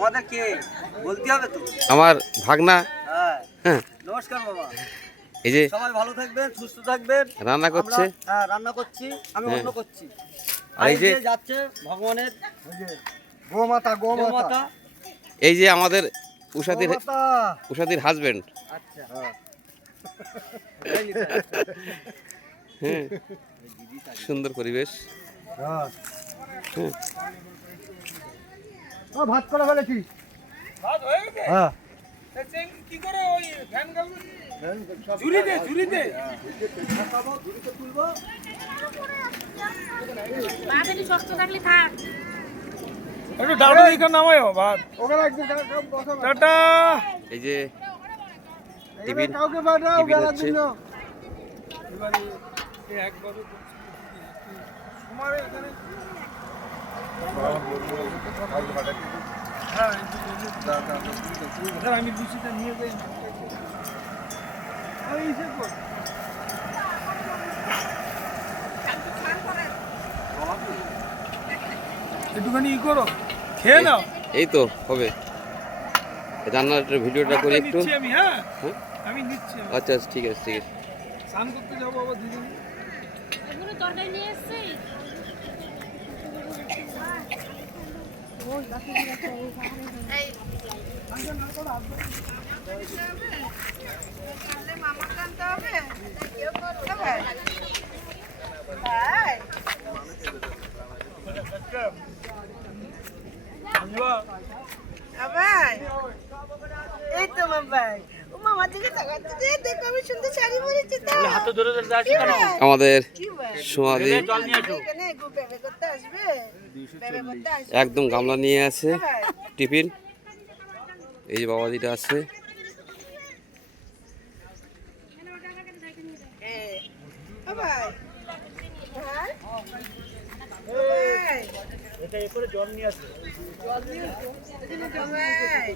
আমাদের কে বলতে হবে তো, আমার ভাগনা। হ্যাঁ নমস্কার বাবা। এই যে সবাই ভালো থাকবেন, সুস্থ থাকবেন। রান্না করছে। হ্যাঁ রান্না করছি, আমি অন্য করছি। আর এই যে যাচ্ছে ভগবানের গোমাতা, গোমাতা। এই যে আমাদের উষাদির হাজবেন্ড। আচ্ছা হ্যাঁ সুন্দর পরিবেশ। হ্যাঁ ও ভাত করে ফেলেছি। ভাত হয়ে গেছে। হ্যাঁ কি করে ওই ফ্যান গাল ঝুড়িতে ঝুড়িতে তুলবো। বাদালি শক্ত থাকলে থাক। একটু ডাউন দিকে নামায়ো ভাত। ওখানে একদম বসো না। টাটা। এই যে টিফিন কাউকে পাঠাও টিফিন বেলার হচ্ছে। জন্য। এবারে একবার সময় এখানে হ্যাঁ আমি লুচিটা নিয়ে যাই। একটুখানি ই করো, খেয়ে নাও। এই তো হবে রান্নার ভিডিওটা করি একটু। আমি হ্যাঁ হ্যাঁ? আমি নিচ্ছি। আচ্ছা ঠিক আছে ঠিক আছে। স্নান করতে যাবো আবার দুদিন। এগুলো তরকারি নিয়ে এসেছি। এই তো মামাই, ও মামার দিকে তাকাতে দে, দেখো আমি সুন্দর শাড়ি পরেছি তো। হাত ধরে ধরে যাচ্ছি কেন? আমাদের কি ভাই? সোমাদি জল নিয়ে এসো। এখানে বেবে করতে আসবে? বেবে করতে আসবে? একদম গামলা নিয়ে আছে ভাই, টিফিন। এই যে বাবাজিটা আছে। ও ভাই। ভাই? ও ভাই। এটা এ করে জল নিয়ে আসো। এখানে তো ভাই।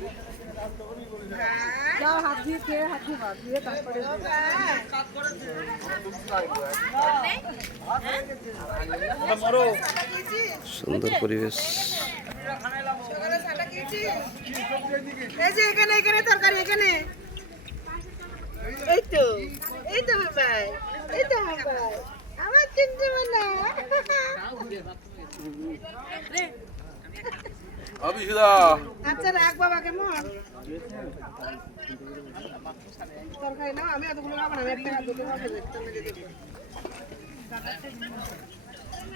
যাও হাত দিয়ে খেয়ে হাত দিয়ে ভাত দিয়ে তারপরে ও ভাই। ওটা মরো। সুন্দর পরিবেশ। সকালে সাটা খেয়েছি। এই যে এখানে তরকারি এখানে। এই তো ভাই, এই তো ভাই, আমার চিনতে না। আচ্ছা রাখ বাবা, কেমন তরকারি নাও? আমি এতগুলো খাবো না, আমি একটা দুটো খাবো।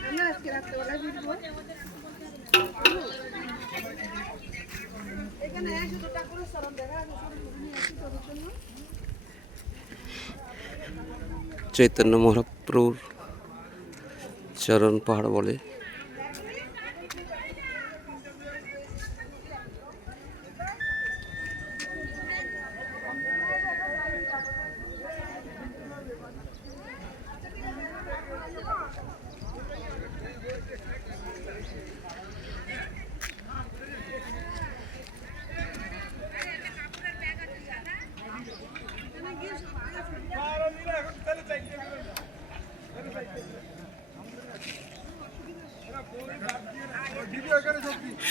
আমরা আজকে রাত্রেবেলায় ফিরবো। এখানে শুধু ঠাকুরের চরণ দেখা আছে, তোদের জন্য। চৈতন্য মহাপ্রভুর চরণ পাহাড় বলে।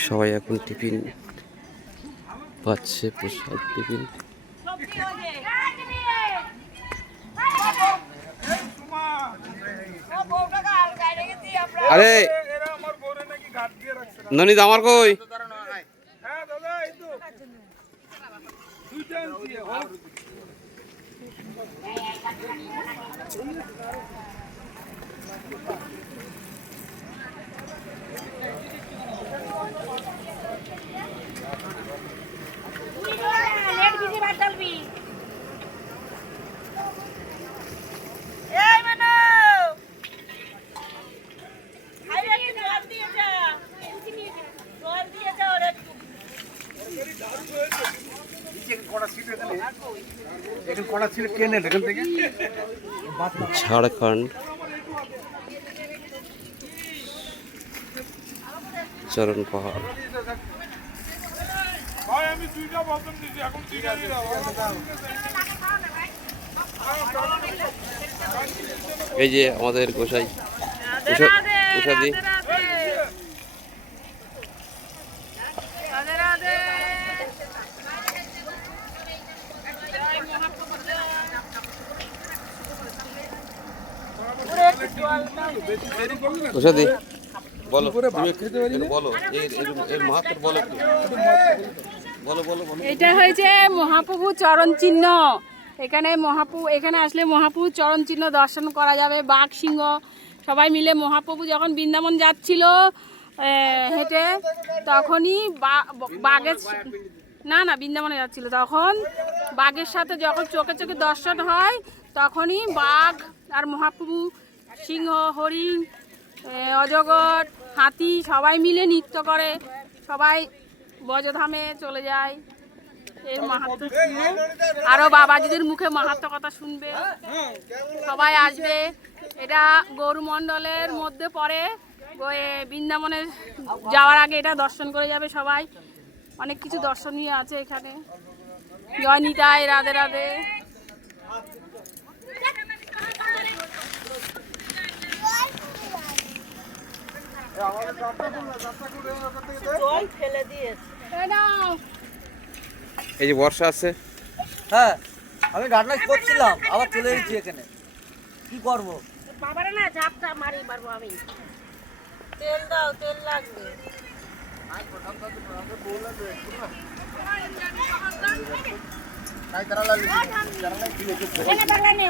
সবাই এখন টিফিন পাচ্ছে, প্রসাদ টিফিন। আরে ননিদ আমার কই? লেট ভিজে ভাত ডালবি। এই মানো, আরে একটু জল দিয়ে যা, জল দিয়ে যা ওর একটু। ঝাড়খণ্ড চরণ পাহাড়। এই যে আমাদের গোসাই উষাদি। রাধে রাধে। ওষুধি বলো করে তুমি ভাত খেতে পারি না। একটু বলো এর মাহাত্ম বলো একটু বলো বলো বলো এটা হয়েছে মহাপ্রভু চরণ চিহ্ন। এখানে আসলে মহাপ্রভু চরণ চিহ্ন দর্শন করা যাবে। বাঘ সিংহ সবাই মিলে মহাপ্রভু যখন বৃন্দাবন যাচ্ছিল হেঁটে, তখনই বাঘের না বৃন্দাবনে যাচ্ছিল, তখন বাঘের সাথে যখন চোখে চোখে দর্শন হয়, তখনই বাঘ আর মহাপ্রভু, সিংহ, হরিণ, অজগর, হাতি সবাই মিলে নৃত্য করে, সবাই বজধামে চলে যায়। এর মাহাত্ম্য আরও বাবাজিদের মুখে মাহাত্ম্য কথা শুনবে, সবাই আসবে। এটা গৌরমণ্ডলের মধ্যে পড়ে, বৃন্দাবনে যাওয়ার আগে এটা দর্শন করে যাবে সবাই। অনেক কিছু দর্শনীয় আছে এখানে। জয় নিতাই, রাধে রাধে। এই যে বর্ষা আছে, হ্যাঁ আমি রান্না করছিলাম, আবার চলে এসেছি এখানে, কি করবো? বাবারে না ঝাপটা মারি মারবো আমি। তেল দাও, তেল লাগবে। এনে বাগলা নে।